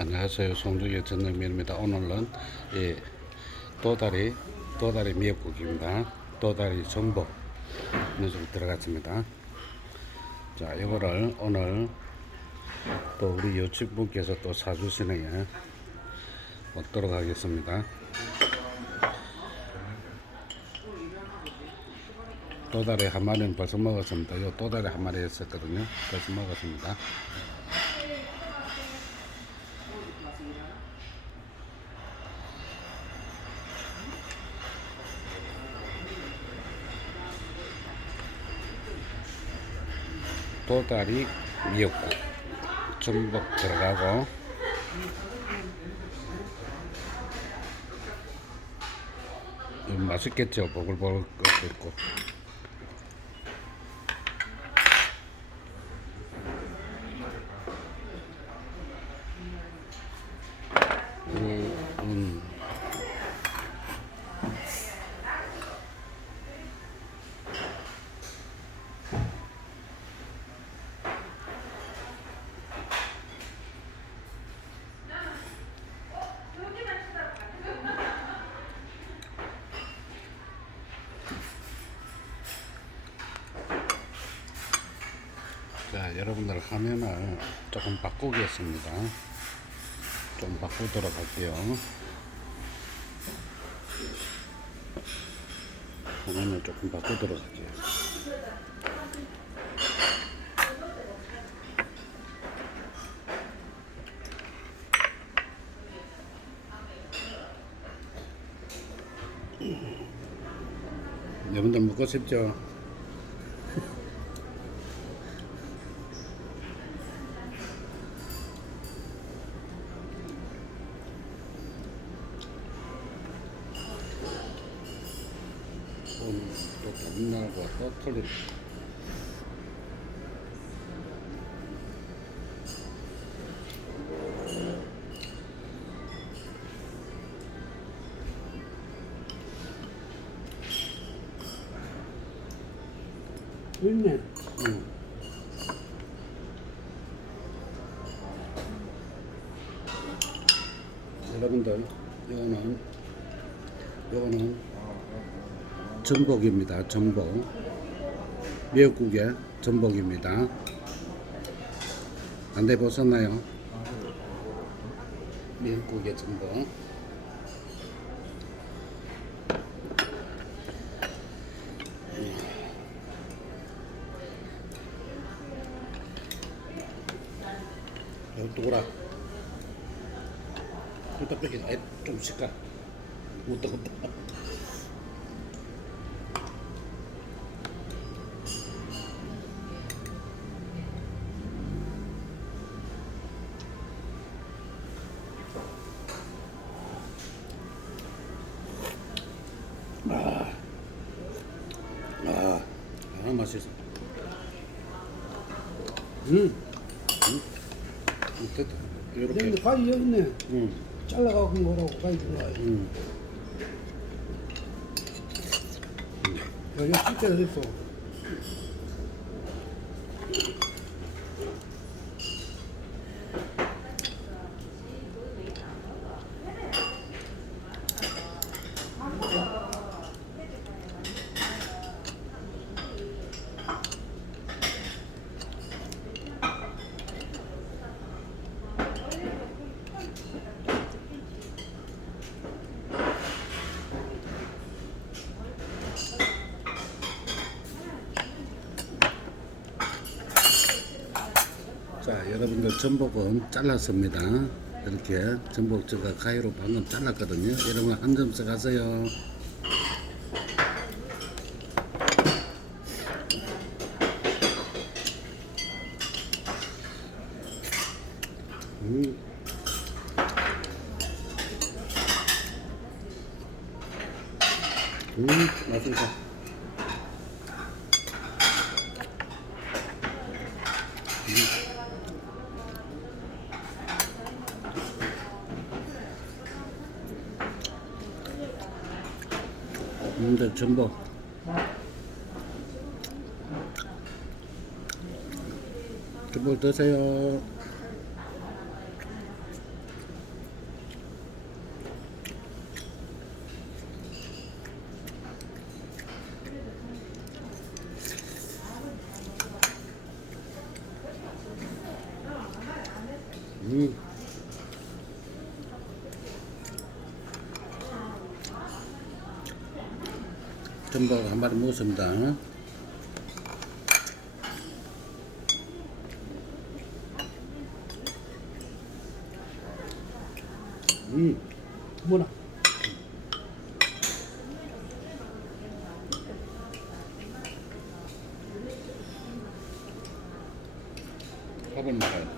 안녕하세요. 송주의 전능면입니다. 오늘은 이 도다리, 도다리 미역국입니다. 도다리 전복 정도 들어갔습니다. 자, 이거를 오늘 또 우리 요집분께서 또 사주시네요. 먹도록 하겠습니다. 도다리 한 마리는 벌써 먹었습니다. 이 도다리 한 마리 했었거든요. 벌써 먹었습니다. 도다리 미역국 전복 들어가고. 음, 맛있겠죠? 보글보글 끓고 여러분들 화면을 조금 바꾸겠습니다. 좀 바꾸도록 할게요. 화면을 조금 바꾸도록 할게요. 여러분들 먹고 싶죠? 있네. 응. 여러분들 이거는 이거는 전복입니다. 전복 미역국의 전복입니다. 안돼 보셨나요? 미역국의 전복. 여기 또라 일단 있네. 응. 잘라가고 뭐라고 들어와. 응. 여기 찢겨 됐어. 자, 여러분들 전복은 잘랐습니다. 이렇게 전복 제가 가위로 방금 잘랐거든요. 여러분 한 점씩 하세요. 근데 전복 전복 드세요 음. 전복 한 마리 먹었습니다. 음, 뭐나? 밥을 말아야 돼.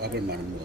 밥을 많이 먹어.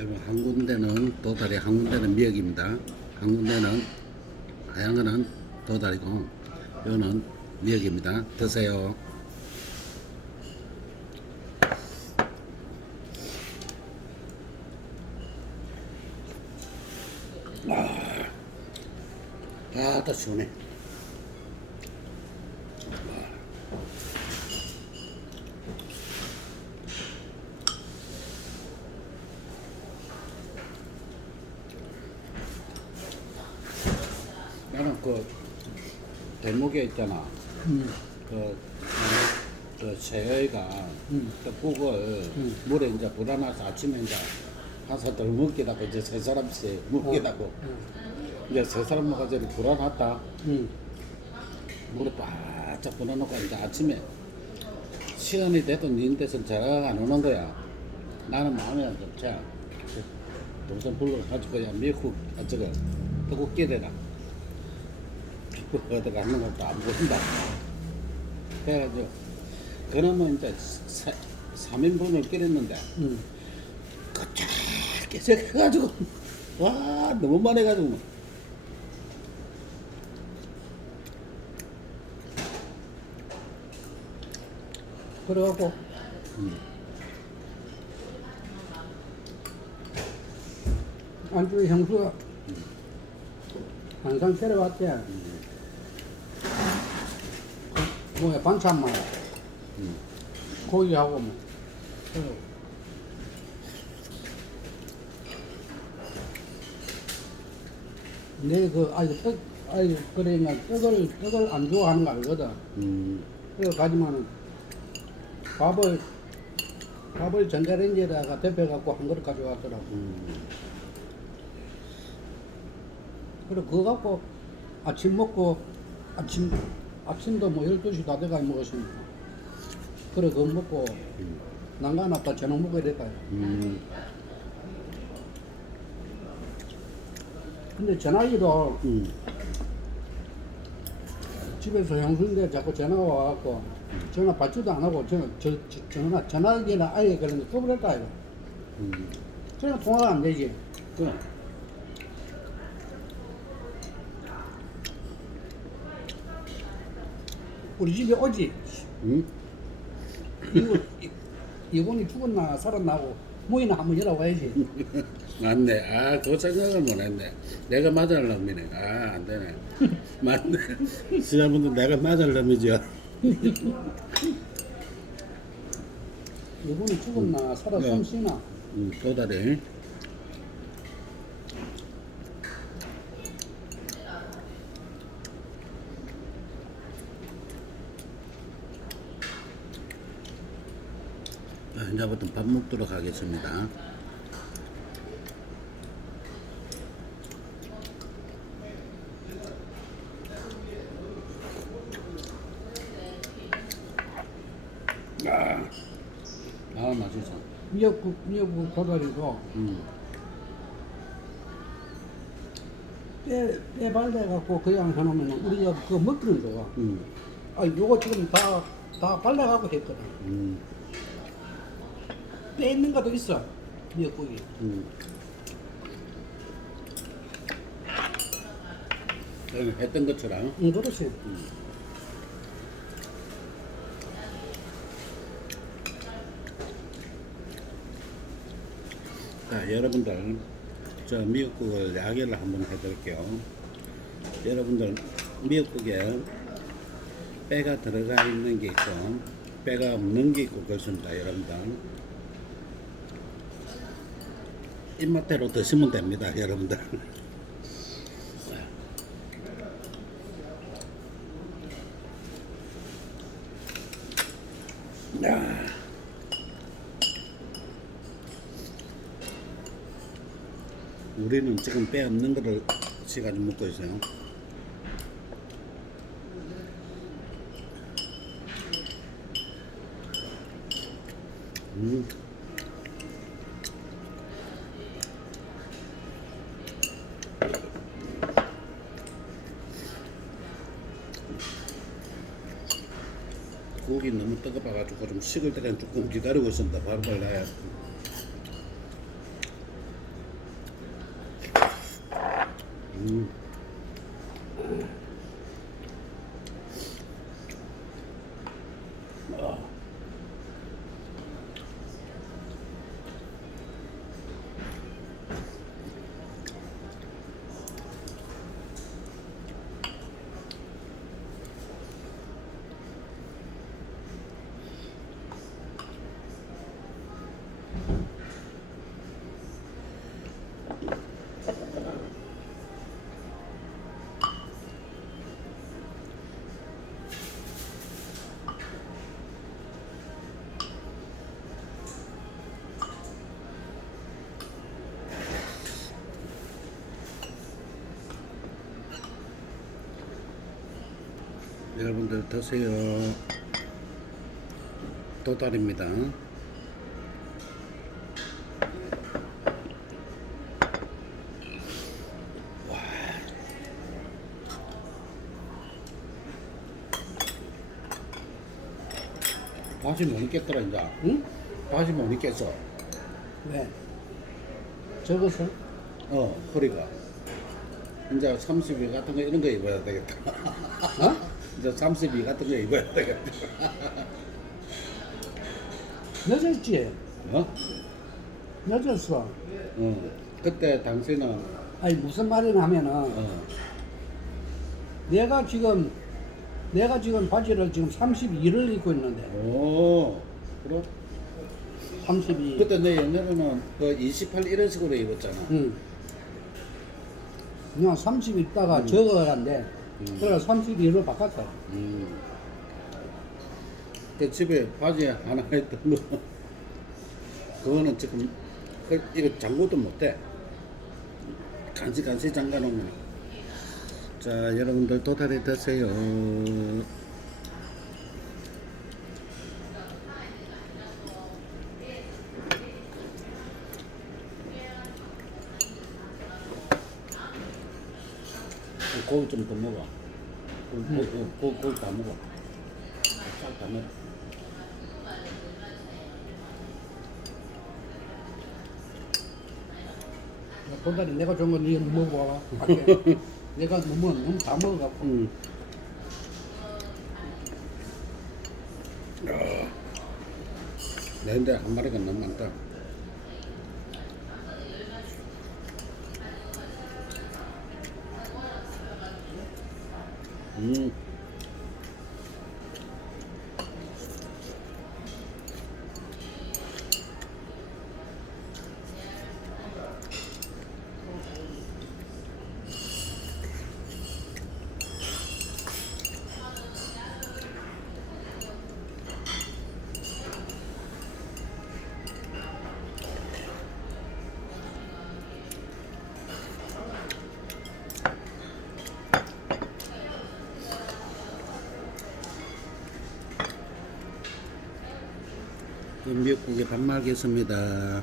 여러분 한 군데는 도다리, 한 군데는 미역입니다. 한 군데는 하얀 거는 도다리고 이거는 미역입니다. 드세요. 아, 아, 또 시원해. 나는 그 대목에 있잖아. 음. 그, 어, 그 새어이가 음. 그 국을 음. 물에 이제 불어놔서 아침에 이제 가서 덜 먹기다고 이제 세 사람씩 먹기다고 이제 세 사람 먹어서 불어놨다 음. 물에 바짝 불어놓고 이제 아침에 시간이 돼도 니한테서 전화가 안 오는 거야 나는 마음에 안 좋지 동생 불러 가지고 야 미국 아 저거 떡국 깨대라 어디 가는 것도 안 보인다 그래가지고 그러면 이제 사, 3인분을 끓였는데 음. 그 짧게 해가지고 와 너무 많이 해가지고 그래갖고 음. 안주에 형수가 항상 데려왔대. 그 뭐야 반찬만 음. 고기하고 뭐. 그래서 내그 아이 떡 아이 그러니까 떡을 떡을 안 좋아하는 거 알거든. 음. 그래 가지만은 밥을 밥을 전자레인지에다가 데펴 갖고 한 그릇 가져왔더라고. 음. 그래 그거 갖고 아침 먹고 아침 아침도 뭐 12시 다 돼가 먹었으니까 그래 그거 먹고 음. 난간았다 저녁 먹어야 될까 음. 근데 전화기도 음. 집에서 형수인데 자꾸 전화가 와갖고 전화 받지도 안 하고 전화 저, 저, 전화 전화기는 아예 그런데 꺼버렸다 이거 음. 전화 통화가 안 되지 그 우리 집에 오지 음? 이분 이- 이분이 죽었나 살았나고 모이나 한번 열어봐야지 맞네. 아, 그 생각을 못 했네. 내가 맞을 놈이네. 아, 안 되네. 맞네. 시장분들 내가 맞을 놈이죠. 이분이 죽었나 살아 네. 숨쉬나 음, 도다리. 이제부터 밥 먹도록 하겠습니다. 아, 아 맛있어. 미역국 미역국 도다리도 음. 빼, 빼발려 갖고 그냥 해놓으면 우리가 그거 먹기는 좋아. 음. 아, 요거 지금 다, 다 발라 갖고 했거든. 음. 빼 있는 것도 있어. 미역국이. 음. 했던 것처럼 응, 그렇지. 자 여러분들 저 미역국을 야기를 한번 해드릴게요 여러분들 미역국에 빼가 들어가 있는 게 있고 빼가 없는 게 있고 그렇습니다 여러분들 입맛대로 드시면 됩니다 여러분들 야. 우리는 지금 빼 없는 거를 시간 먹고 있어요. 음. 너무 뜨거워가지고 좀 식을 때까지 조금 기다리고 있습니다. 바로바로 나야. 음. 여러분들 드세요. 도달입니다. 다시 못 있겠더라 이제. 응? 다시 못 있겠어. 왜? 적어서? 어 허리가. 이제 32 같은 거 이런 거 입어야 되겠다. 어? 이제 32 같은 거 입어야 되겠다. 늦었지? 어? 늦었어. 어. 그때 당신은 아니, 무슨 말이냐 하면은, 어. 내가 지금, 내가 지금 바지를 지금 32를 입고 있는데, 오. 그럼 32. 그때 내 옛날에는 그28 이런 식으로 입었잖아. 응. 그냥 30 입다가 적어간데, 음. 그래 32로 바꿨어. 음. 그 집에 바지 하나 했던 거 그거는 지금 그 이거 잠궈도 못해. 간시 간시 잠가놓으면. 자 여러분들 도다리 드세요. 고기 좀 더 먹어. 고기, 고기, 고기, 고기 다 먹어. 싹다 먹어. 본다니 내가 좋은 건 네가 먹어봐. 밖에. 내가 너무, 너무 다 먹어갖고. 음. 내인데 한 마리가 너무 많다. 음. 미역국에 밥 말겠습니다.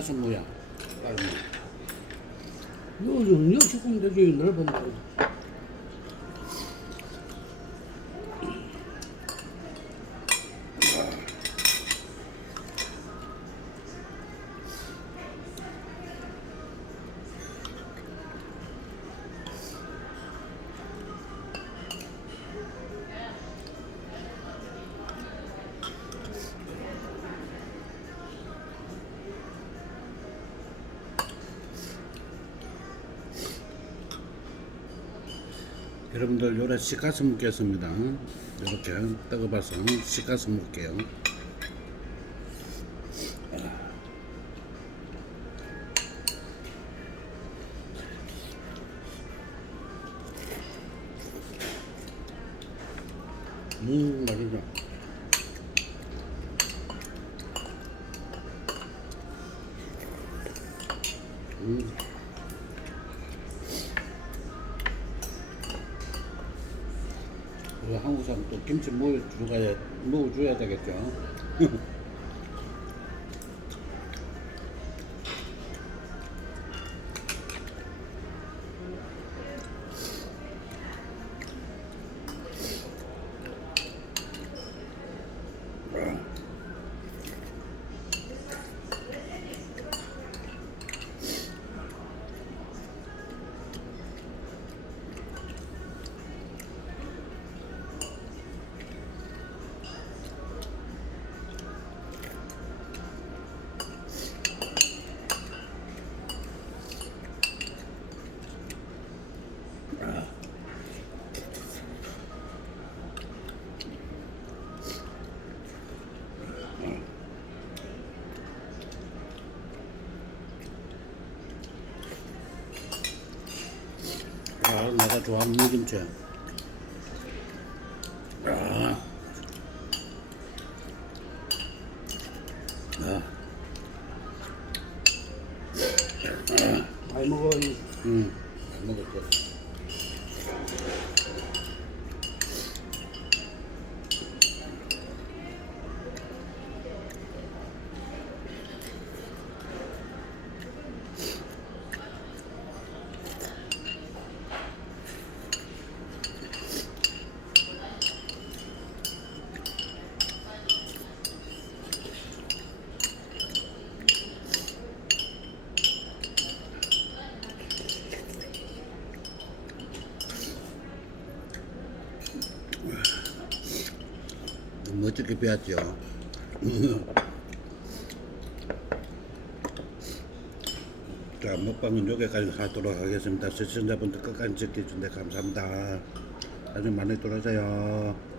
난 시가스무야. 빨리. 요 영역 식품 되지 넓은 거. 여러분들 요래 시가스 먹겠습니다. 이렇게 뜨거봐서 시가스 먹게요. 음 맛있어. 김치 먹어줘야, 먹어줘야 되겠죠. 좋아하는 무김치. 아. 아, 많이 먹어. 이. 음, 잘 먹었어. 멋지게 배웠죠. 자, 먹방은 여기까지 하도록 하겠습니다. 시청자분들 끝까지 지켜준데 감사합니다. 나중에 많이 돌아오세요.